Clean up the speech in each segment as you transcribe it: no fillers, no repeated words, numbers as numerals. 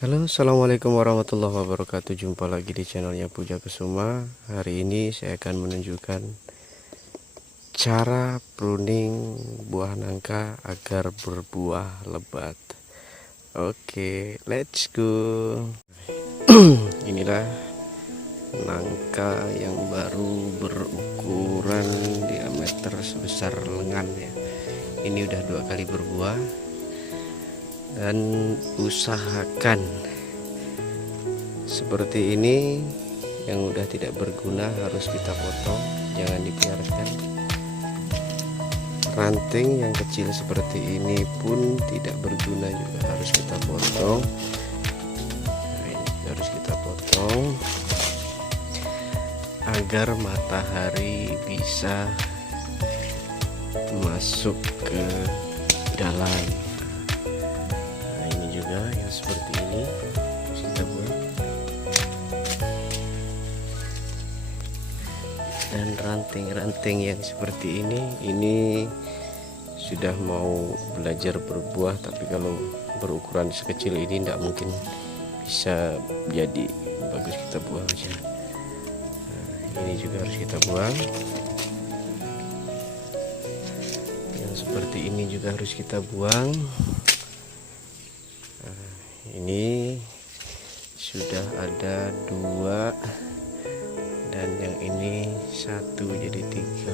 Halo, assalamualaikum warahmatullahi wabarakatuh. Jumpa lagi di channelnya Puja Kesuma. Hari ini saya akan menunjukkan cara pruning buah nangka agar berbuah lebat. Oke, let's go. Inilah nangka yang baru berukuran diameter sebesar lengan ya. Ini udah 2 kali berbuah. Dan usahakan seperti ini, yang udah tidak berguna harus kita potong, jangan dibiarkan. Ranting yang kecil seperti ini pun tidak berguna juga harus kita potong. Nah, ini harus kita potong agar matahari bisa masuk ke dalam. Yang seperti ini harus kita buat, dan ranting-ranting yang seperti ini sudah mau belajar berbuah, tapi kalau berukuran sekecil ini tidak mungkin bisa jadi bagus, kita buang aja. Nah, ini juga harus kita buang. Yang seperti ini juga harus kita buang. Ini sudah ada 2 dan yang ini 1 jadi 3.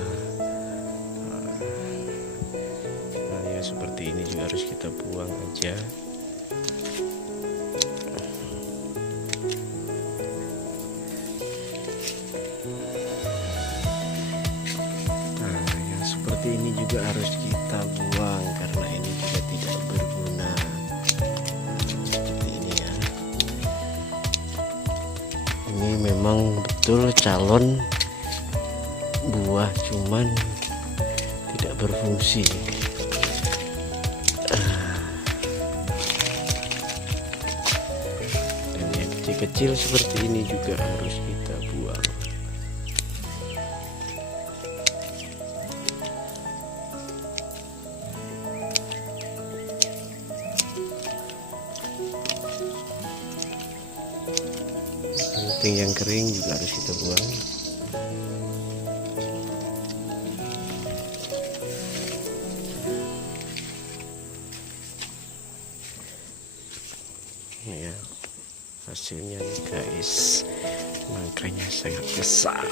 Nah, ya seperti ini juga harus kita buang aja. Nah, yang seperti ini juga harus kita buang karena ini juga tidak berguna. Ini memang betul calon buah, cuman tidak berfungsi. Dan yang kecil-kecil seperti ini juga harus kita buang. Ranting yang kering juga harus kita buang. Ini ya hasilnya nih guys, nangkanya sangat besar.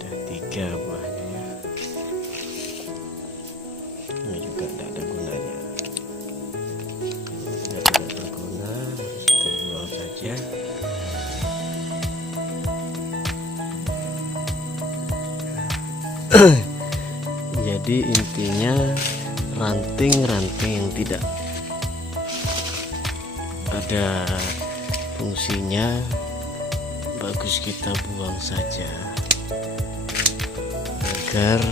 Ada 3 buahnya ya. Ini juga tidak ada gunanya. Ya. Jadi intinya ranting-ranting yang tidak ada fungsinya bagus kita buang saja agar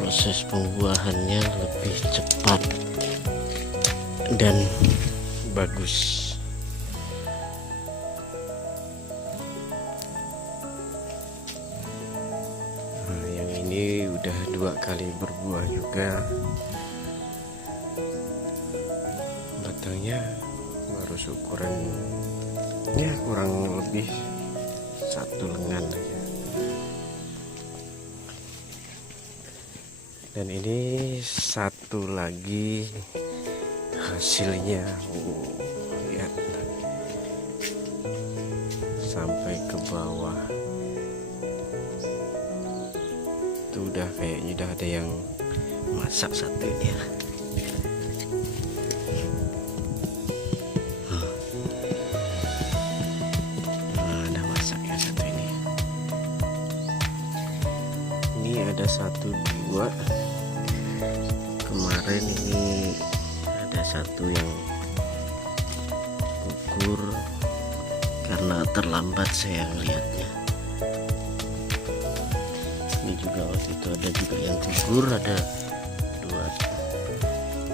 proses pembuahannya lebih cepat dan bagus. Nah, yang ini udah 2 kali berbuah juga. Batangnya baru ukuran ya kurang lebih 1 lengan aja. Dan ini 1 lagi hasilnya. Lihat sampai ke bawah itu udah kayaknya udah ada yang masak satunya. Nah, ada masak ya satu ini. Ini ada 1, 2. Kemarin ini ada 1 yang gugur karena terlambat saya melihatnya. Ini juga waktu itu ada juga yang gugur, ada 2.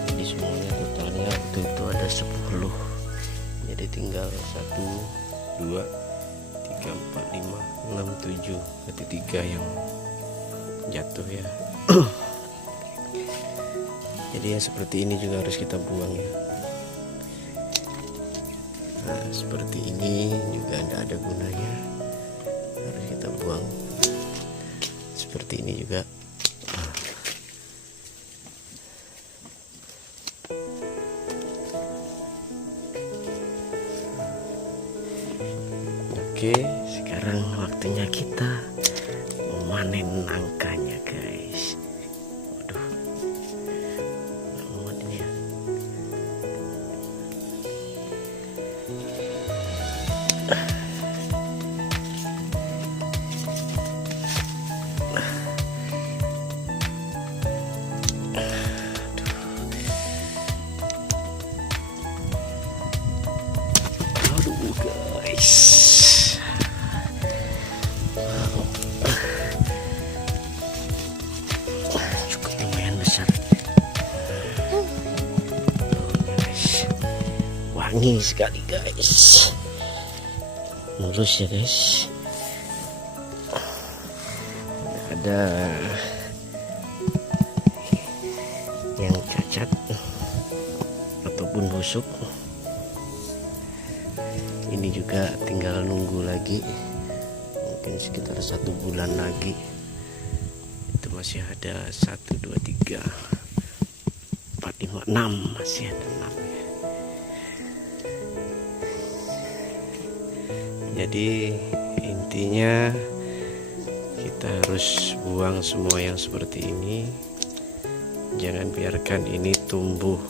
Jadi semuanya totalnya waktu itu ada 10. Jadi tinggal 1, 2, 3, 4, 5, 6, 7. Berarti 3 yang jatuh ya. Jadi yang seperti ini juga harus kita buang ya. Nah, seperti ini juga tidak ada gunanya, harus kita buang. Seperti ini juga. Oke, sekarang waktunya kita memanen nangkanya, guys. Waduh, nggak muat ini ya. Aduh, guys. Cukup lumayan besar. Guys, wangi sekali, guys. Mulus ya, guys. Ada yang cacat ataupun busuk. Ini juga tinggal nunggu lagi, mungkin sekitar 1 bulan lagi. Itu masih ada 1, 2, 3, 4, 5, 6, masih ada 6 ya. Jadi intinya kita harus buang semua yang seperti ini. Jangan biarkan ini tumbuh.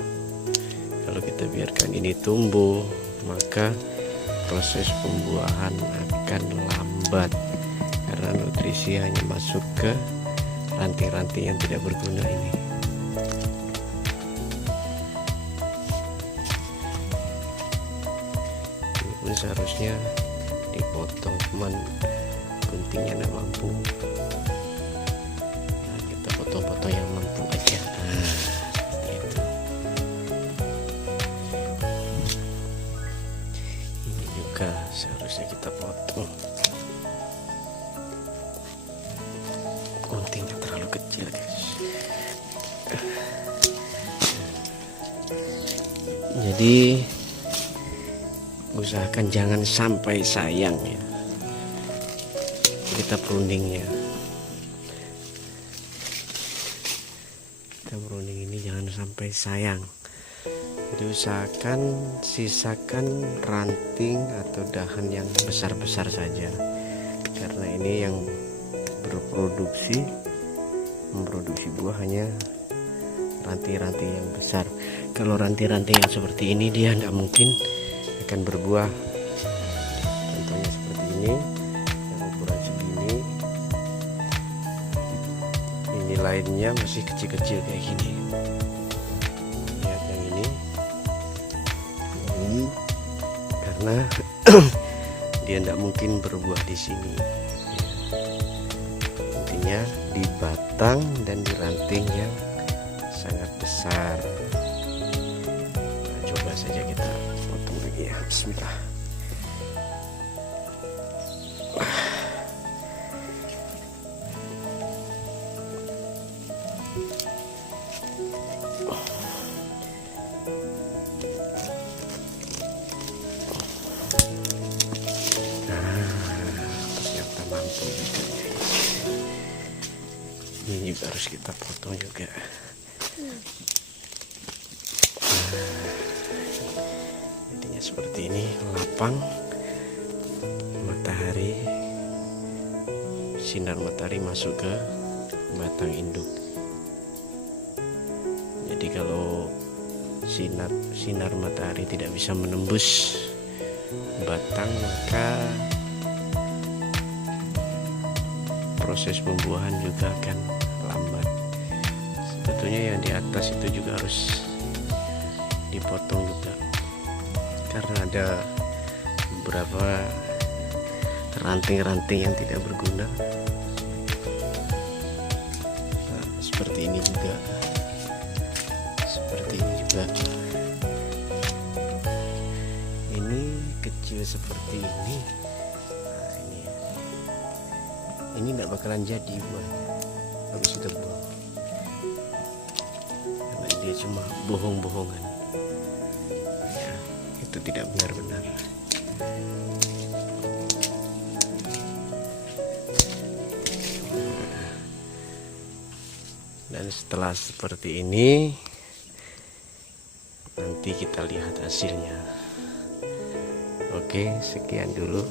Kalau kita biarkan ini tumbuh, maka proses pembuahan akan lambat karena nutrisi hanya masuk ke ranting-ranting yang tidak berguna ini. Ini pun seharusnya dipotong, cuman guntingnya tidak mampu. Nah, kita potong-potong yang mampu aja. Seperti itu. Ini juga seharusnya kita potong. Guntingnya terlalu kecil, guys. Jadi usahakan jangan sampai sayang ya kita pruning ya. Kita pruning ini jangan sampai sayang. Jadi usahakan sisakan ranting atau dahan yang besar-besar saja, karena ini yang memproduksi buah hanya ranting-ranting yang besar. Kalau ranting-ranting yang seperti ini dia tidak mungkin akan berbuah. Contohnya seperti ini, yang ukuran segini. Ini lainnya masih kecil-kecil kayak gini. Lihat yang ini karena dia tidak mungkin berbuah di sini. Intinya di batang dan di ranting yang sangat besar. Nah, coba saja kita potong lagi ya. Bismillah. Ternyata mampu juga. Ini juga harus kita potong juga. Jadinya seperti ini, lapang, matahari, sinar matahari masuk ke batang induk. Jadi kalau sinar matahari tidak bisa menembus batang, maka proses pembuahan juga akan lambat. Sebetulnya yang di atas itu juga harus dipotong juga, karena ada beberapa ranting-ranting yang tidak berguna. Nah, seperti ini juga, ini kecil seperti ini. Nah, ini tidak bakalan jadi buahnya, harus kita buang karena dia cuma bohong-bohongan ya, itu tidak benar-benar. Dan setelah seperti ini nanti kita lihat hasilnya. Oke, sekian dulu.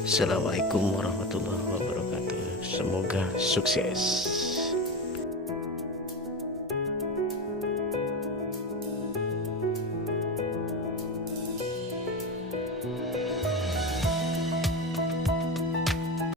Assalamualaikum warahmatullahi wabarakatuh. Semoga sukses.